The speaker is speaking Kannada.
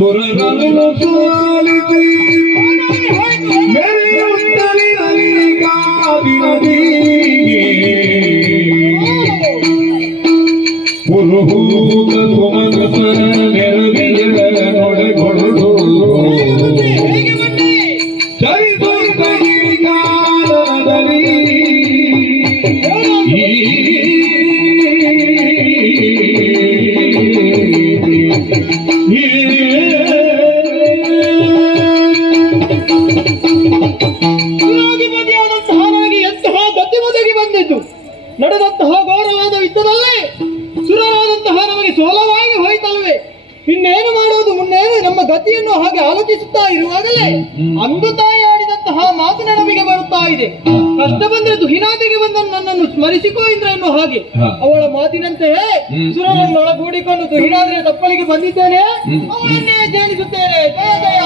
ಸುರರನ್ನು ಸಾಲಿಸಿ ಮೆರೆಯುತ್ತಲಿ ಕಾದಿನದಿ ಪುರುಹೂತ ಸುಮನಸ ನೆರವಿಯ ನೊಡೆಗೊಳ್ಳು ಚರಿತ ಗಿರಿಕಾಲದಲ್ಲಿ ನಡೆದಂತಹ ಘೋರವಾದ ಯುದ್ಧದಲ್ಲಿ ಸುರರಾದಂತಹ ನಮಗೆ ಸೋಲವಾಗಿ ಹೋಯ್ತಲ್ವೇ, ಇನ್ನೇನು ಮಾಡುವುದು ಮುನ್ನೇನು ನಮ್ಮ ಗತಿಯನ್ನು ಹಾಗೆ ಆಲೋಚಿಸುತ್ತಾ ಇರುವಾಗಲೇ ಅಂದು ತಾಯಿ ಆಡಿದಂತಹ ಮಾತು ನಮಗೆ ಬರುತ್ತಾ ಇದೆ. ಕಷ್ಟ ಬಂದ್ರೆ ದುಹಿನಾದಿಗೆ ಬಂದ ನನ್ನನ್ನು ಸ್ಮರಿಸಿಕೋ ಇಂದ್ರ ಎನ್ನುವ ಹಾಗೆ ಅವಳ ಮಾತಿನಂತೆಯೇ ಸುರರನ್ನು ಒಳಗೂಡಿಕೊಂಡು ದುಹಿನಾದ್ರಿಯ ತಪ್ಪಲಿಗೆ ಬಂದಿದ್ದೇನೆ, ಅವಳನ್ನೇ ಧ್ಯಾನಿಸುತ್ತೇನೆ. ಜಯ ಜಯ.